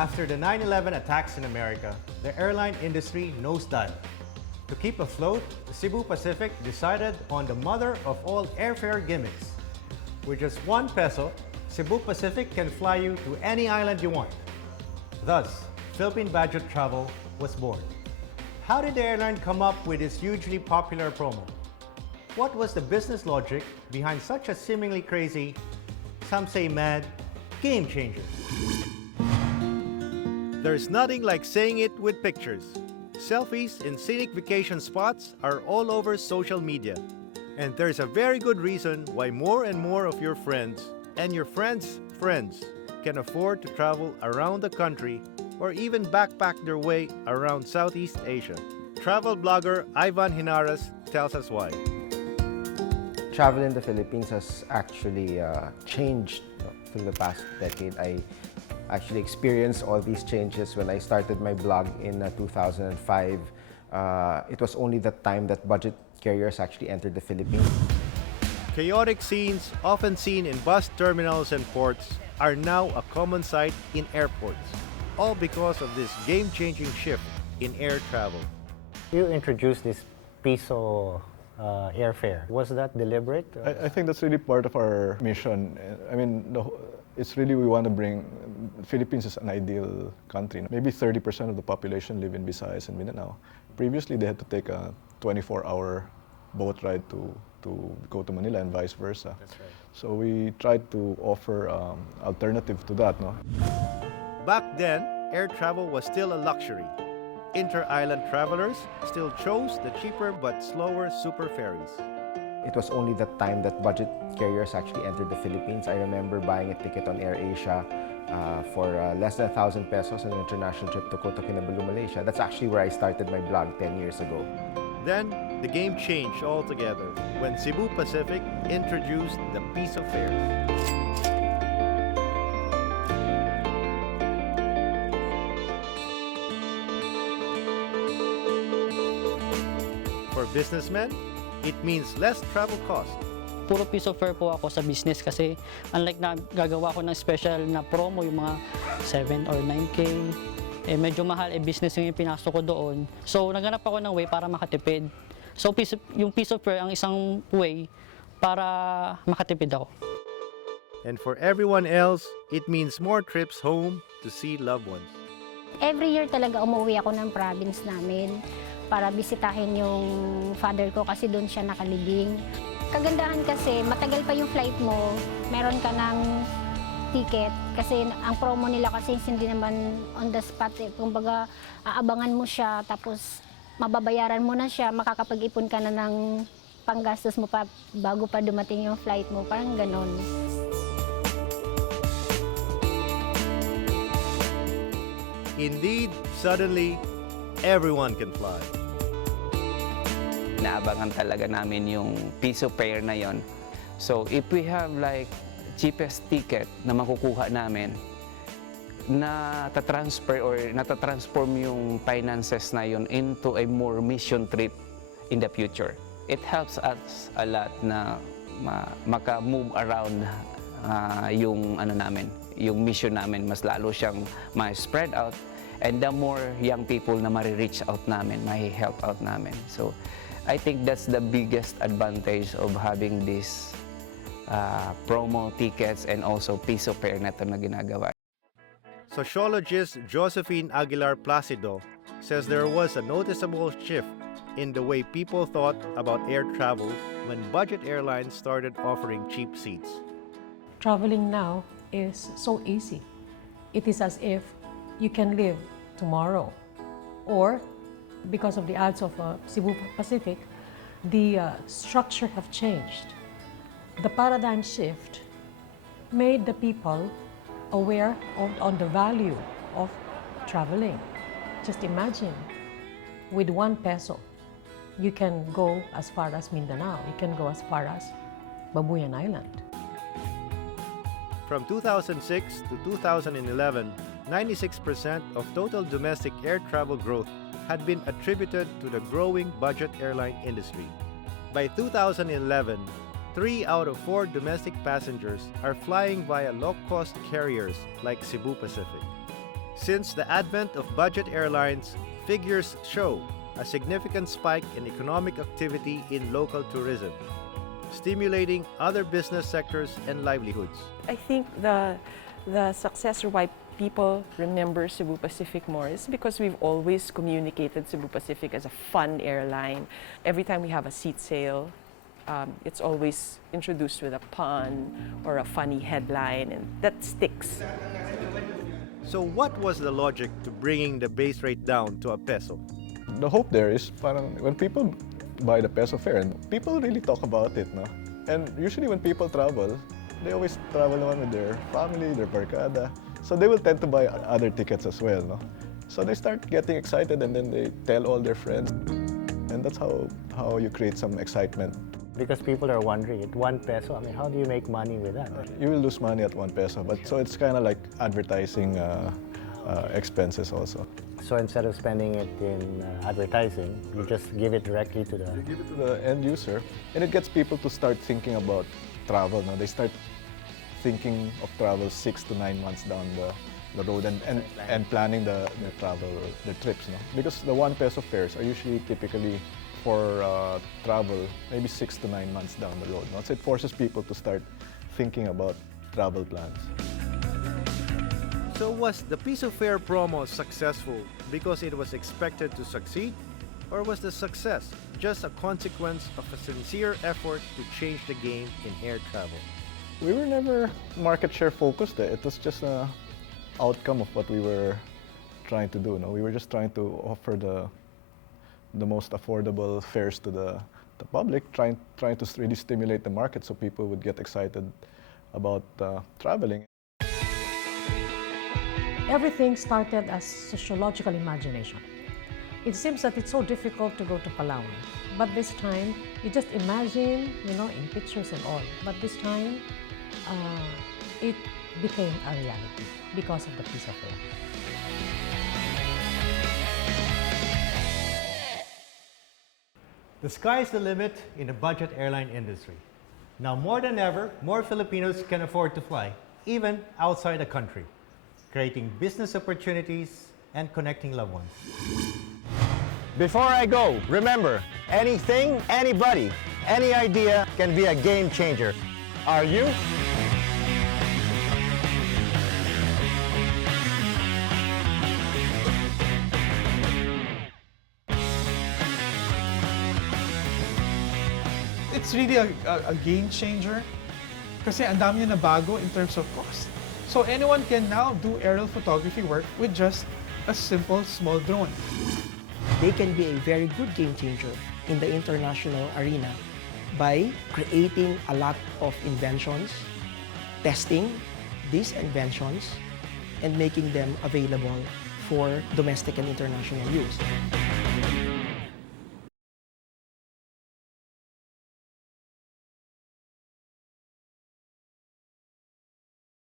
After the 9/11 attacks in America, the airline industry nosedived. To keep afloat, Cebu Pacific decided on the mother of all airfare gimmicks. With just 1 peso, Cebu Pacific can fly you to any island you want. Thus, Philippine Budget Travel was born. How did the airline come up with this hugely popular promo? What was the business logic behind such a seemingly crazy, some say mad, game changer? There's nothing like saying it with pictures. Selfies in scenic vacation spots are all over social media. And there's a very good reason why more and more of your friends and your friends' friends can afford to travel around the country or even backpack their way around Southeast Asia. Travel blogger Ivan Hinaras tells us why. Travel in the Philippines has actually changed through the past decade. I actually experienced all these changes when I started my blog in 2005. It was only the time that budget carriers actually entered the Philippines. Chaotic scenes often seen in bus terminals and ports are now a common sight in airports, all because of this game-changing shift in air travel. You introduced this piso airfare. Was that deliberate? I think that's really part of our mission. I mean, it's really we want to bring Philippines as an ideal country. Maybe 30% of the population live in Visayas and Mindanao. Previously, they had to take a 24-hour boat ride to go to Manila and vice versa. That's right. So we tried to offer alternative to that. No? Back then, air travel was still a luxury. Inter-island travelers still chose the cheaper but slower super ferries. It was only the time that budget carriers actually entered the Philippines. I remember buying a ticket on AirAsia for less than 1,000 pesos on an international trip to Kota Kinabalu, Malaysia. That's actually where I started my blog 10 years ago. Then, the game changed altogether when Cebu Pacific introduced the piso fares. For businessmen, it means less travel cost. Puro piso fare po ako sa business kasi unlike na gagawa ko ng special na promo, yung mga 7 or 9K, medyo mahal, business yung pinasok ko doon. So naghanap ako ng way para makatipid. So yung piso fare ang isang way para makatipid ako. And for everyone else, it means more trips home to see loved ones. Every year talaga umuwi ako ng province namin para bisitahin yung father ko kasi doon siya nakalibing. Kagandahan kasi, matagal pa yung flight mo, meron ka ng ticket kasi ang promo nila kasi hindi naman on the spot. Kumbaga, aabangan mo siya tapos mababayaran mo na siya, makakapag-ipon ka na ng panggastos mo pa bago pa dumating yung flight mo, parang ganon. Indeed, suddenly, everyone can fly. Naabangan talaga namin yung piso fare na yon. So if we have like cheapest ticket na makukuha namin, nata-transfer or nata-transform yung finances na yon into a more mission trip in the future. It helps us a lot na maka-move around yung ano namin, yung mission namin, mas lalo siyang ma-spread out, and the more young people na ma-reach out namin, ma-help out namin. So I think that's the biggest advantage of having this promo tickets and also piso fare na ito na ginagawa. Sociologist Josephine Aguilar Placido says there was a noticeable shift in the way people thought about air travel when budget airlines started offering cheap seats. Traveling now is so easy. It is as if you can live tomorrow. Or, because of the ads of Cebu Pacific, the structure have changed. The paradigm shift made the people aware on the value of traveling. Just imagine, with 1 peso, you can go as far as Mindanao. You can go as far as Babuyan Island. From 2006 to 2011, 96% of total domestic air travel growth had been attributed to the growing budget airline industry. By 2011, 3 out of 4 domestic passengers are flying via low-cost carriers like Cebu Pacific. Since the advent of budget airlines, figures show a significant spike in economic activity in local tourism, stimulating other business sectors and livelihoods. I think the success or why people remember Cebu Pacific more is because we've always communicated Cebu Pacific as a fun airline. Every time we have a seat sale, it's always introduced with a pun or a funny headline, and that sticks. So what was the logic to bringing the base rate down to a peso? The hope there is parang when people buy the peso fare, and people really talk about it, no? And usually when people travel, they always travel naman with their family, their barkada. So they will tend to buy other tickets as well, no? So they start getting excited and then they tell all their friends. And that's how you create some excitement. Because people are wondering, at 1 peso, I mean, how do you make money with that? You will lose money at 1 peso, but so it's kind of like advertising expenses also. So instead of spending it in advertising, you just give it directly to the... You give it to the end user, and it gets people to start thinking about travel. No? They start thinking of travel 6 to 9 months down the road and planning the travel, the trips. No? Because the 1 peso fares are usually typically for travel maybe 6 to 9 months down the road. No? So it forces people to start thinking about travel plans. So was the piso fare promo successful because it was expected to succeed? Or was the success just a consequence of a sincere effort to change the game in air travel? We were never market share focused. It was just an outcome of what we were trying to do. No? We were just trying to offer the most affordable fares to the public, trying to really stimulate the market so people would get excited about traveling. Everything started as sociological imagination. It seems that it's so difficult to go to Palawan, but this time, you just imagine, in pictures and all, but this time, it became a reality because of the piso fare. The sky's the limit in the budget airline industry. Now more than ever, more Filipinos can afford to fly, even outside the country, creating business opportunities and connecting loved ones. Before I go, remember, anything, anybody, any idea can be a game changer. Are you? It's really a game changer kasi ang dami na bago in terms of cost. So anyone can now do aerial photography work with just a simple small drone. They can be a very good game changer in the international arena by creating a lot of inventions, testing these inventions, and making them available for domestic and international use.